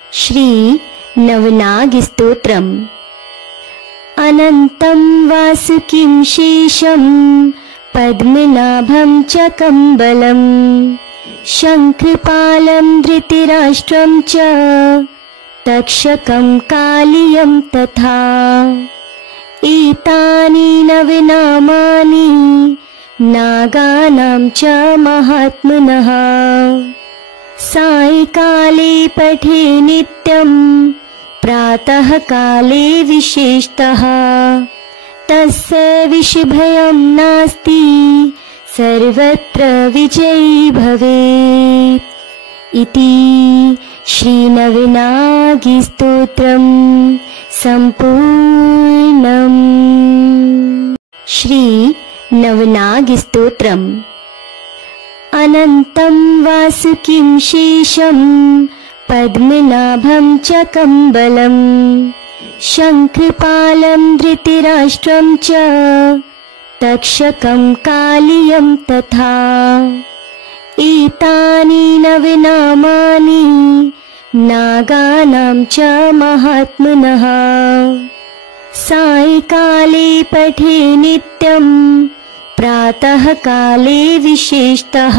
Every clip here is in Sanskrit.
श्री नवनागस्तोत्रम्। अनन्तं वासुकिं शेषं पद्मनाभं च कम्बलं शङ्खपालं धृतराष्ट्रं च तक्षकं कालियं तथा। एतानि नवनामानि नागानां च महात्मनः। सायंकाले पठे नित्यं प्रातः काले विशेषतः। तस्य विषभयं नास्ति सर्वत्र विजयी भवेत् इति श्रीनवनागस्तोत्रम् सम्पूर्णम्। श्री नवनागस्तोत्रम्। अनन्तं वासुकिं शेषं पद्मनाभं च कम्बलं शङ्खपालं धृतराष्ट्रं च तक्षकं कालियं तथा। एतानि नवनामानि नागानां च महात्मनः। सायंकाले पठे नित्यं प्रातः काले विशेषतः।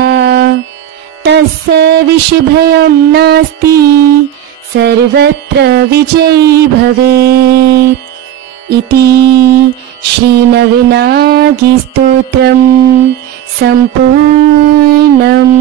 तस्य विषभयं नास्ति सर्वत्र विजयी भवेत् इति श्रीनवनागस्तोत्रम् सम्पूर्णम्।